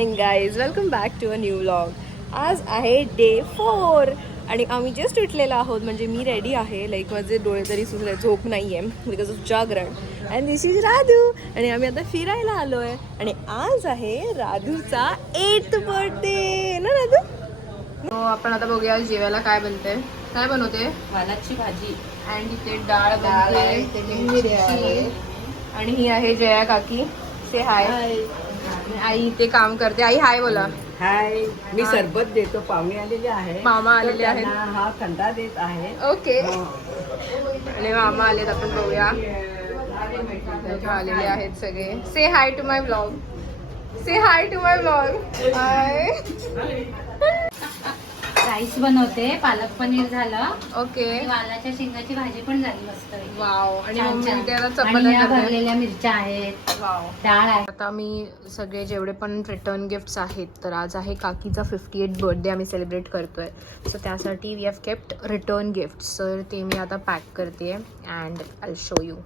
Morning guys, welcome back to a new vlog. आज आहे day 4 आणि आम्ही जस्ट उठलेलो आहोत. म्हणजे मी रेडी आहे, लाईक माझे डोळे तरी सुचले, झोप नाही आहे बिकॉज ऑफ जागरण. अँड दिस इज राधू आणि आम्ही आता फिरायला आलो आहे. आणि आज आहे राधूचा 8th बर्थडे ना राधू. हो, आपण आता बघूया जेवायला काय बनते. काय बनवते? वालाची भाजी अँड इथे डाळ बनते. आणि ही आहे जया काकी. से हाय. आई इथे काम करते. आई हाय बोला. हाय. मी सरबत देतो. पाहुणे आलेले आहे. मामा आलेले आहेत. हा थंडा देत आहे. ओके. आणि मामा आलेत, आपण बघूया. आलेले आहेत सगळे. Say hi to my blog. Say hi to my blog. Hi. Rice बनवते, पालक पनीर झालं. ओके. वालाच्या शेंगाची भाजी पण झाली मस्त. वाव. आणि मम्मी इथे आता आणि चपात्या या करते. भरलेल्या मिरच्या आहेत. वाव. डाळ आहे. आता मी सगळे जेवढे पण रिटर्न गिफ्ट्स आहेत, तर आज आहे काकीचा 58th बर्थडे आम्ही सेलिब्रेट करतोय. सो त्यासाठी we have kept return gifts. तर ते मी आता पॅक करते and I show you.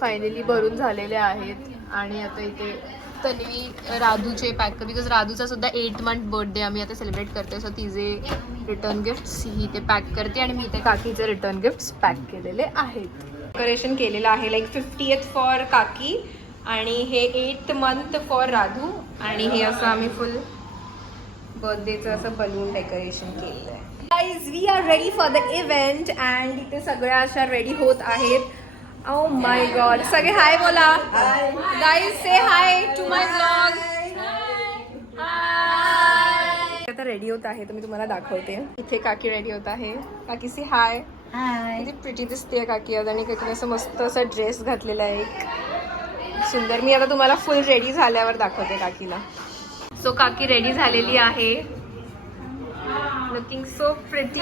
Finally भरून झालेले आहेत. आणि आता इथे तन्वी राधूचे पॅक, बिकॉज राधूचा सुद्धा 8th month बर्थडे आम्ही आता सेलिब्रेट करते. सो तिचे रिटर्न गिफ्ट्स ही इथे पॅक करते आणि मी इथे काकीचे रिटर्न गिफ्ट्स पॅक केलेले आहेत. डेकोरेशन केलेलं आहे, लाईक 50th फॉर काकी आणि हे 8th month फॉर राधू. आणि हे असं आम्ही फुल बर्थडेचं असं बलून डेकोरेशन केलेलं आहे. Guys, we are ready for the event and इथे सगळ्या अशा रेडी होत आहेत. Oh my god. सगळे हाय बोला. Guys say hi to my blog. Hi. आता रेडी होत आहे, तर मी तुम्हाला दाखवते. इथे काकी रेडी होत आहे. काकी से हाय. हाय. किती प्रिटी दिसते काकी आज. आणि काकीने असं मस्त असं ड्रेस घातलेला आहे एक सुंदर. मी आता तुम्हाला फुल रेडी झाल्यावर दाखवते काकीला. सो काकी रेडी झालेली आहे. Looking so pretty.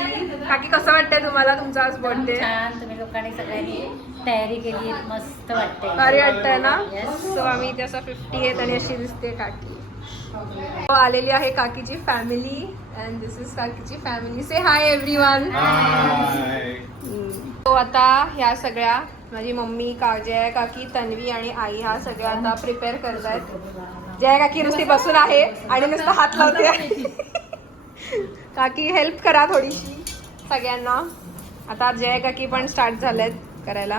काकी कसं वाटतंय तुम्हाला तुमचा आज बर्थडे? छान. तुम्ही लोकांनी सगळ्यांनी तयारी केली, मस्त वाटते. भारी वाटतंय ना. Yes. सो आम्ही इथे असं 50th आणि अशी दिसते काकी. आलेली आहे काकीची फॅमिली अँड दिस इज काकीची family. Say hi everyone. So आता ह्या सगळ्या माझी मम्मी, जया काकी, तन्वी आणि आई ह्या सगळ्या आता प्रिपेअर करत आहेत. जया काकी नुसती बसून आहे आणि नुसतं हात लावते. काकी हेल्प करा थोडीशी सगळ्यांना. आता जया काकी पण स्टार्ट झाल्यात करायला.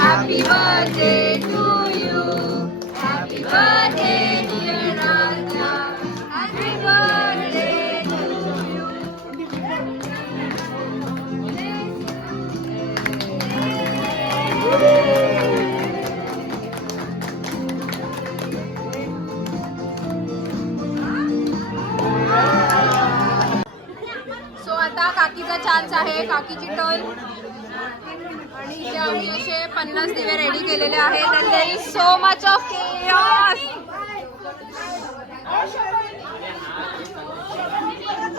Happy birthday to you. Happy birthday dear Raja. Happy birthday to you. So आता काकीचा चान्स आहे. काकीची टर्न. आणि इथे आम्ही असे 50 दिवे रेडी केलेले आहेत. And there is so much of chaos.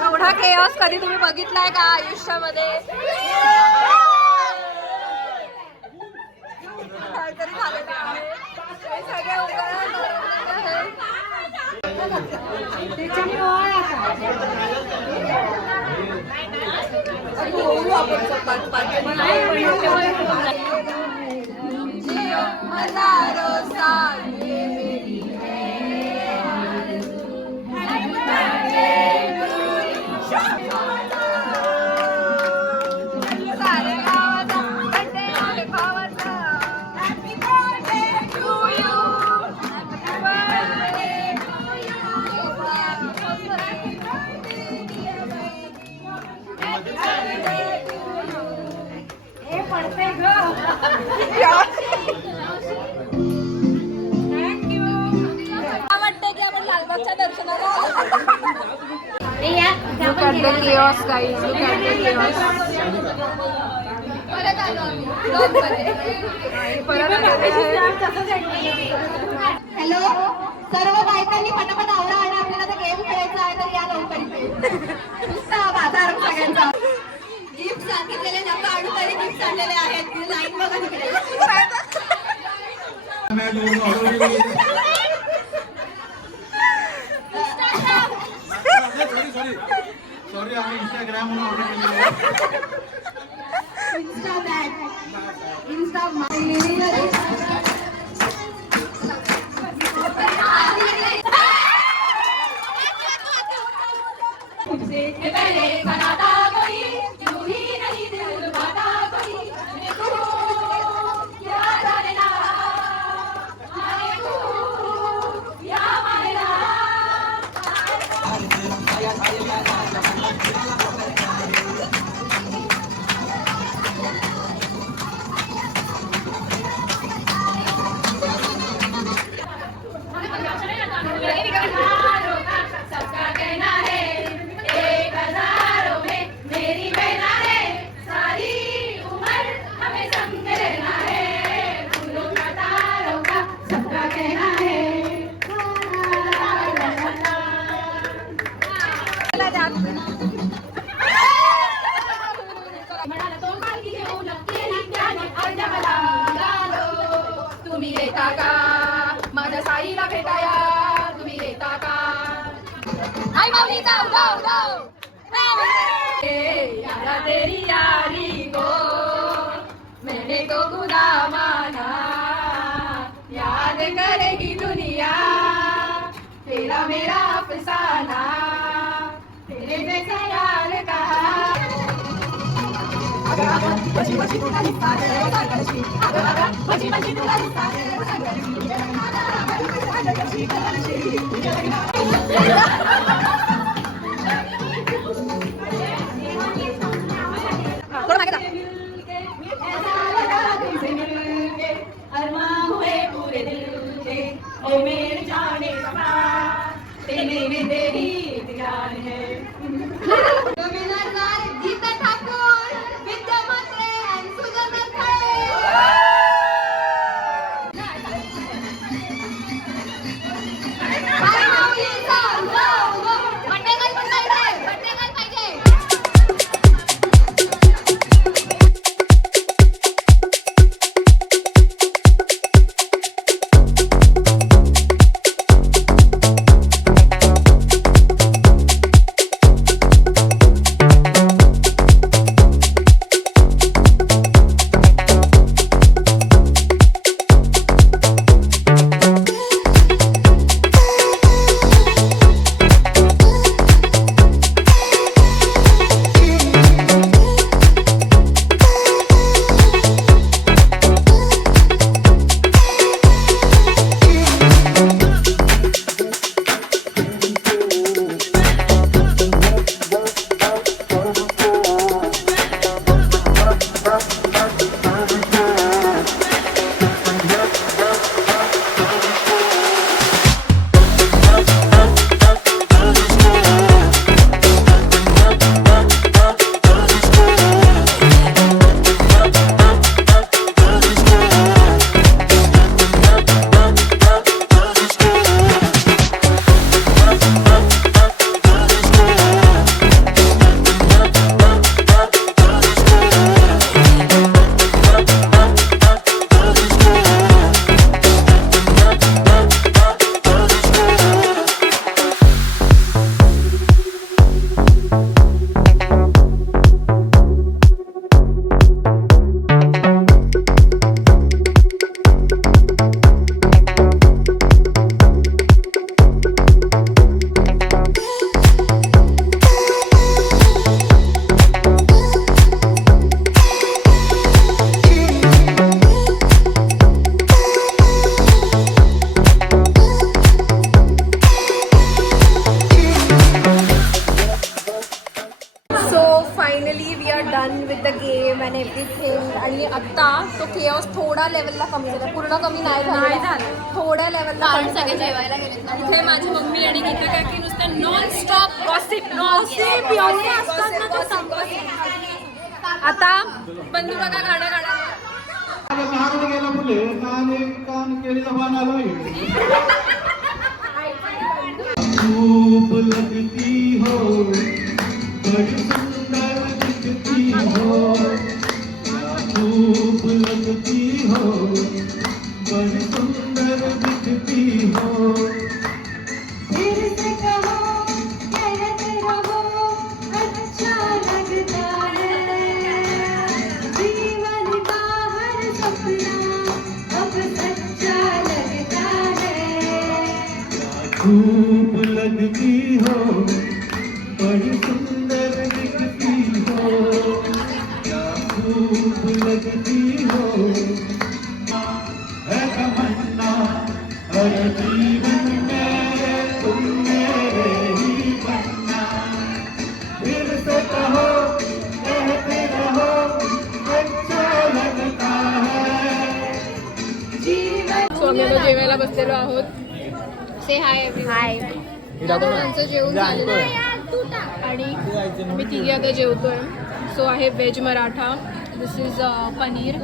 एवढा केओस कधी तुम्ही बघितलाय का आयुष्यामध्ये? काहीतरी झालेलं आहे. हे सगळे उगाच हजारों साल ये मेरी वाटतंय की आपण लालबागच्या दर्शनाला ए या Look at the chaos, guys. Look at the chaos. परत आलो आम्ही vlogमध्ये. आणि परत हॅलो सर्व बायकांनी पटापट आवरा आणि आपल्याला तर गेम खेळायचा आहे तर या लवकर इथे नुसता बाजार सगळ्यांचा गिफ्ट सांगितलेले नका आणू तरी गिफ्ट आणलेले आहेत लाईन बघा तिकडे सॉरी आम्ही इंस्टाग्राम म्हणून ऑर्डर केलेलं आहे. इंस्टा बॅग इंस्टा तुम्ही येता का माझ्या साईला भेटाया तुम्ही येता का आई माऊली जाऊ जाऊ जाऊ यारा तेरी यारी को मैंने तो खुदा माना याद करेगी दुनिया तेरा मेरा अफसाना तेरे जैसा यार कहा गीता ठाकूर विद्या म्हात्रे आणि सुगंधा खळे आई माऊली जाऊ जाऊ जाऊ बंडेगल पण पाहिजे बंडेगल पाहिजे आणि आता तो केओस थोडा लेवलला कमी झाला, पूर्ण कमी नाही झाला, थोड्या लेवलला सगळे जेवायला गेले. इथे माझी मम्मी आणि गीता काकी नुसतं नॉन स्टॉप गॉसिप एवढे असतात ना ते सांगत. आता बंधू काका गाणं गाणं. महाराज गेला फुले कान केळीचा पान आलोय. खूप लगती हो बड़ी सुंदर दिखती हो, खूप लगती हो बड़ी सुंदर दिखती हो. फिर से कहो कहते रहो अच्छा लगता है, जीवन का हर सपना अब सच्चा लगता है. खूप लगती हो बड़ी सुंदर दिखती हो, खूप लगती हो है तमन्ना हर जीवन में तुम मेरे ही बनना. फिर से कहो कहते रहो अच्छा लगता है. सो आम्ही आता जेवायला बसलेलो आहोत. से हाय एव्हरीवन. आता आमचं जेवण झालेलं आहे आणि आम्ही तिघे आता जेवतोय. सो आहे veg Maratha, this is paneer,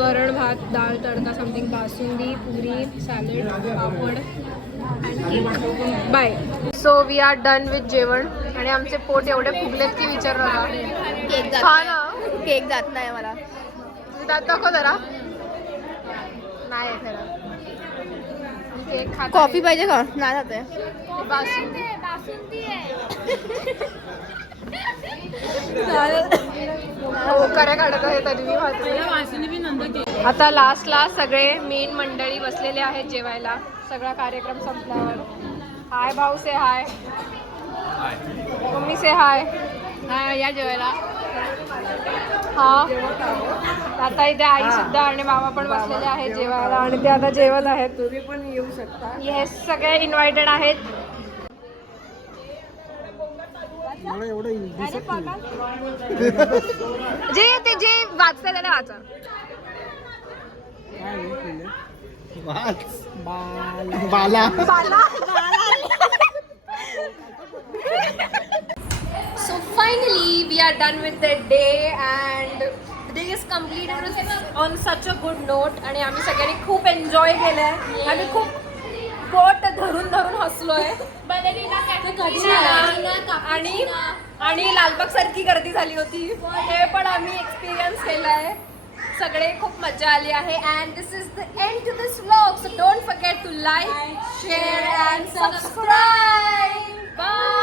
varan bhat, dal tadka, something, basundi, puri, salad, papad and cake. Bye. So we are done with jevan आणि आमचे पोट एवढे फुगलेत की विचार नका. केक केक जात नाही मला. दात दाखव जरा. नाही खरं. केक खात. कॉफी पाहिजे का? नाही जाते. बासुंदी कऱ्या काढत आहे तरी मी खाते. आता लास्टला सगळे मेन मंडळी बसलेले आहेत जेवायला. सगळा कार्यक्रम संपल्यावर. हाय भाऊ, से हाय. मम्मी से हाय. हाय या जेवायला. हा आता इथे आई सुद्धा आणि मामा पण बसलेले आहेत जेवायला आणि ते आता जेवत आहेत. तुम्ही पण येऊ शकता. हे सगळे इन्व्हायटेड आहेत. जे वाचतंय त्याने वाचा. बाला So finally we are done with the day and the day is completed on such a good note. आणि आम्ही सगळ्यांनी खूप एन्जॉय केलंय. आम्ही खूप पोट धरून धरून हसलोय. आणि लालबाग सारखी गर्दी झाली होती हे पण आम्ही एक्सपिरियन्स केलंय. सगळे खूप मजा आली आहे. And this is the end to this vlog. So don't forget to like, share and subscribe. Bye.